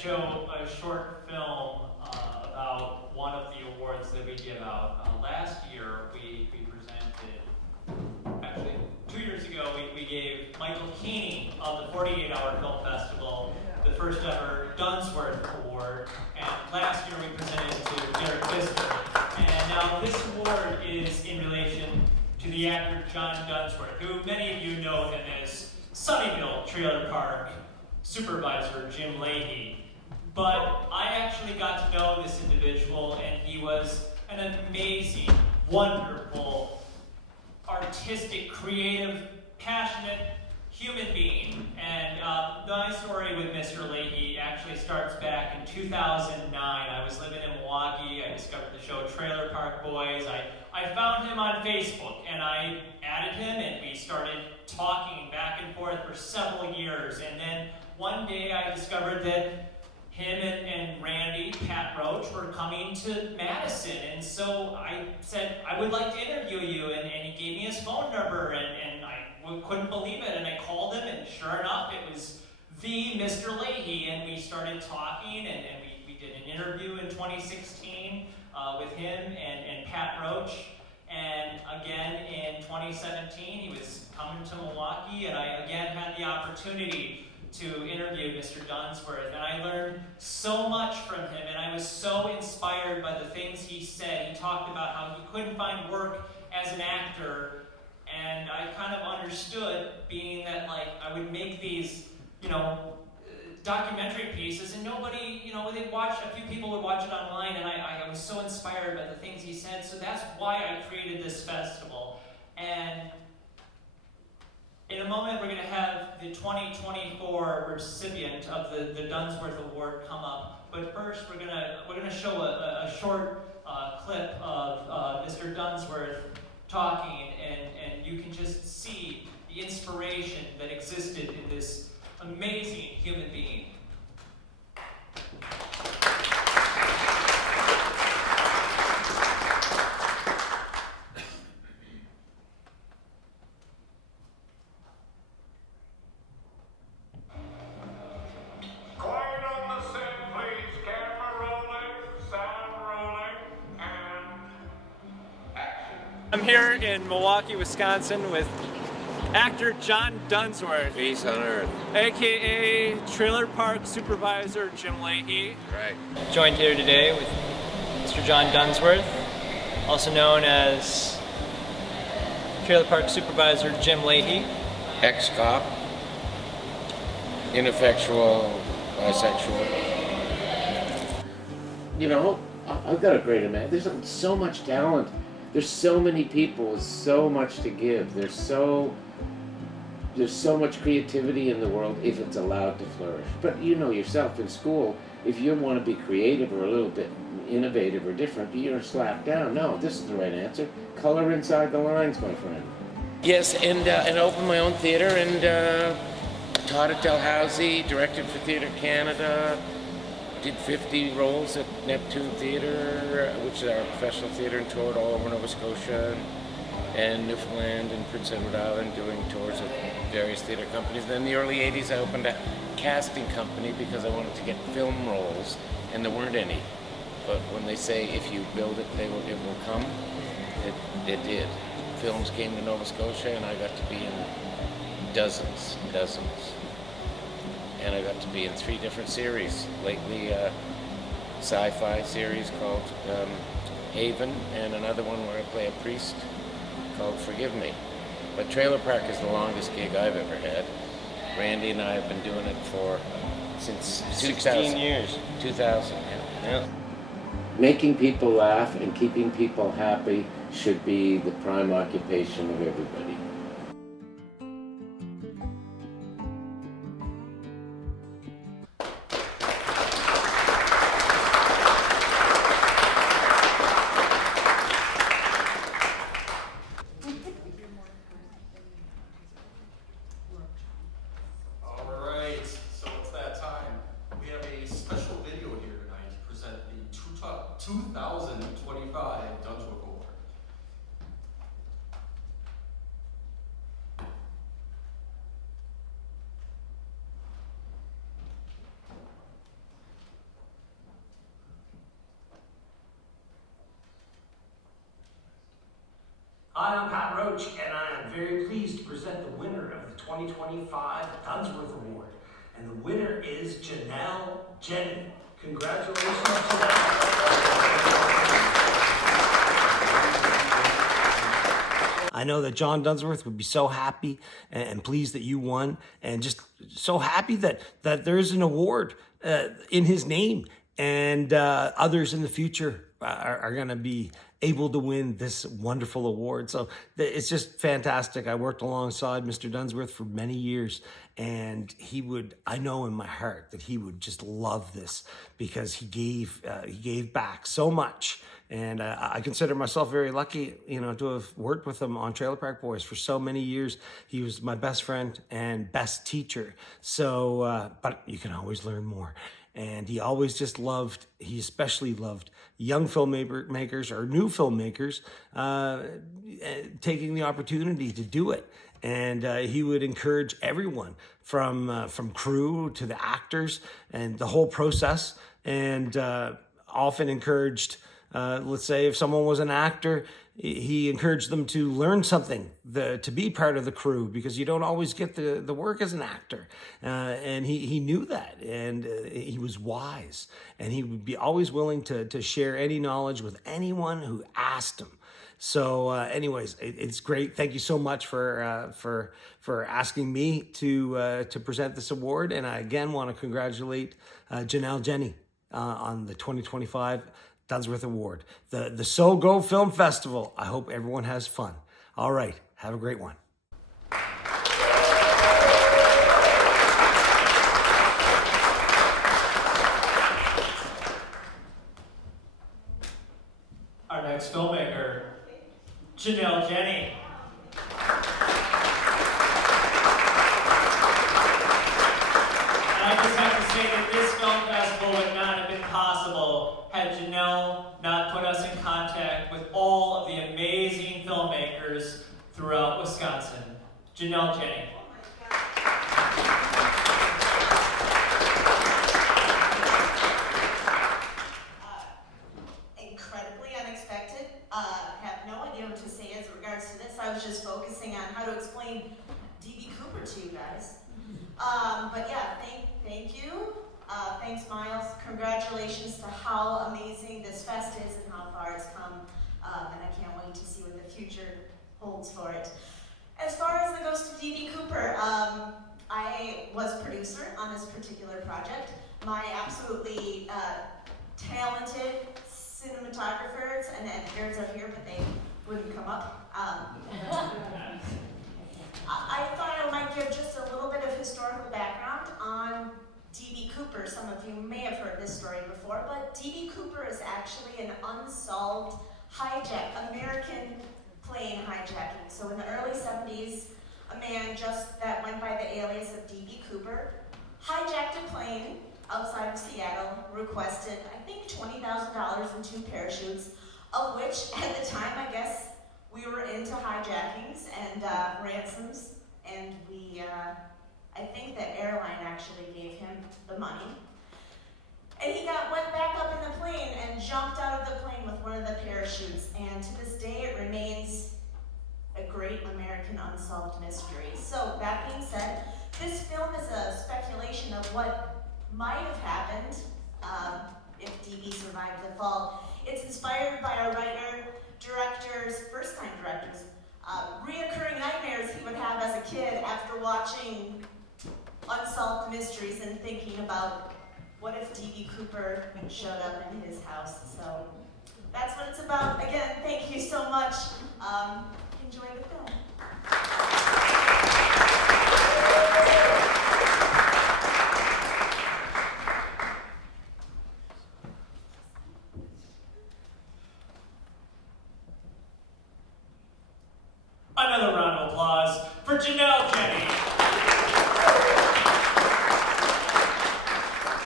show a short film about one of the awards that we give out. Last year, we presented, actually 2 years ago, we gave Michael Keeney of the 48-Hour Film Festival the first ever Dunsworth Award, and last year we presented it to Derek Twister. And now this award is in relation to the actor John Dunsworth, who many of you know him as Sunnyvale Trailer Park Supervisor Jim Leahy. But I actually got to know this individual, and he was an amazing, wonderful, artistic, creative, passionate human being. And my story with Mr. Leahy actually starts back in 2009. I was living in Milwaukee. I discovered the show Trailer Park Boys. I found him on Facebook, and I added him, and we started talking back and forth for several years. And then one day I discovered that him and Randy, Pat Roach, were coming to Madison. And so I said, I would like to interview you. And he gave me his phone number, and I couldn't believe it. And I called him, and sure enough, it was the Mr. Leahy. And we started talking, and we did an interview in 2016 with him and Pat Roach. And again in 2017, he was coming to Milwaukee, and I again had the opportunity to interview Mr. Dunsworth, and I learned so much from him, and I was so inspired by the things he said. He talked about how he couldn't find work as an actor, and I kind of understood, being that I would make these, documentary pieces, and nobody, they'd watch, a few people would watch it online, and I was so inspired by the things he said, so that's why I created this festival. And in a moment, we're going to have the 2024 recipient of the Dunsworth Award come up. But first, we're going to show a short clip of Mr. Dunsworth talking, and you can just see the inspiration that existed in this amazing human being. I'm here in Milwaukee, Wisconsin with actor John Dunsworth. Peace on earth. AKA Trailer Park Supervisor Jim Leahy. Right. Joined here today with Mr. John Dunsworth, also known as Trailer Park Supervisor Jim Leahy. Ex-cop. Ineffectual, bisexual. I've got a great amount. There's so much talent. There's so many people with so much to give. There's so much creativity in the world if it's allowed to flourish. But you know yourself, in school, if you want to be creative or a little bit innovative or different, you're slapped down. No, this is the right answer. Color inside the lines, my friend. Yes, and opened my own theater and taught at Dalhousie, directed for Theatre Canada, did 50 roles at Neptune Theatre, which is our professional theatre, and toured all over Nova Scotia and Newfoundland and Prince Edward Island, doing tours of various theatre companies. Then in the early 80s I opened a casting company because I wanted to get film roles, and there weren't any. But when they say if you build it, it will come, it did. Films came to Nova Scotia, and I got to be in dozens. And I got to be in 3 different series. Lately, a sci-fi series called Haven, and another one where I play a priest called Forgive Me. But Trailer Park is the longest gig I've ever had. Randy and I have been doing it since 16 years. 2000, yeah. Making people laugh and keeping people happy should be the prime occupation of everybody. Hi, I'm Pat Roach, and I am very pleased to present the winner of the 2025 Dunsworth Award. And the winner is Jennell, Jenney. Congratulations, Jennell. I know that John Dunsworth would be so happy and pleased that you won, and just so happy that there's an award in his name, and others in the future are going to be able to win this wonderful award. So it's just fantastic. I worked alongside Mr. Dunsworth for many years, and I know in my heart that he would just love this, because he gave back so much. And I consider myself very lucky, to have worked with him on Trailer Park Boys for so many years. He was my best friend and best teacher. So, but you can always learn more. And he especially loved young filmmakers or new filmmakers taking the opportunity to do it. And he would encourage everyone from crew to the actors and the whole process, and often encouraged, let's say if someone was an actor, he encouraged them to learn something, to be part of the crew, because you don't always get the work as an actor. And he knew that, and he was wise, and he would be always willing to share any knowledge with anyone who asked him. So anyways, it's great. Thank you so much for asking me to present this award. And I again want to congratulate Jennell, Jenney on the 2025 Dunsworth Award. The Sogo Film Festival. I hope everyone has fun. All right, have a great one. Our next filmmaker, Jennell, Jenney. And I just have to say that this film festival would not have been possible had Jennell not put us in contact with all of the amazing filmmakers throughout Wisconsin. Jennell, Jenney. Incredibly unexpected. Have no idea what to say as regards to this. I was just focusing on how to explain D.B. Cooper to you guys. But yeah, thank you. Thanks, Miles. Congratulations to how amazing this fest is and how far it's come. And I can't wait to see what the future holds for it. As far as the Ghost of D.B. Cooper, I was producer on this particular project. My absolutely talented cinematographers and editors are here, but they wouldn't come up. I thought I might give just a little bit of historical background on D.B. Cooper. Some of you may have heard this story before, but D.B. Cooper is actually an unsolved American plane hijacking. So in the early 70s, a man that went by the alias of D.B. Cooper hijacked a plane outside of Seattle, requested, I think, $20,000 and 2 parachutes, of which, at the time, I guess, we were into hijackings and ransoms, and I think the airline actually gave him the money. And he went back up in the plane and jumped out of the plane with one of the parachutes, and to this day, it remains a great American unsolved mystery. So, that being said, this film is a speculation of what might have happened if DB survived the fall. It's inspired by our first-time directors, reoccurring nightmares he would have as a kid after watching Unsolved Mysteries and thinking about what if D.B. Cooper showed up in his house. So that's what it's about. Again, thank you so much. Enjoy the film. Another round of applause for Jennell.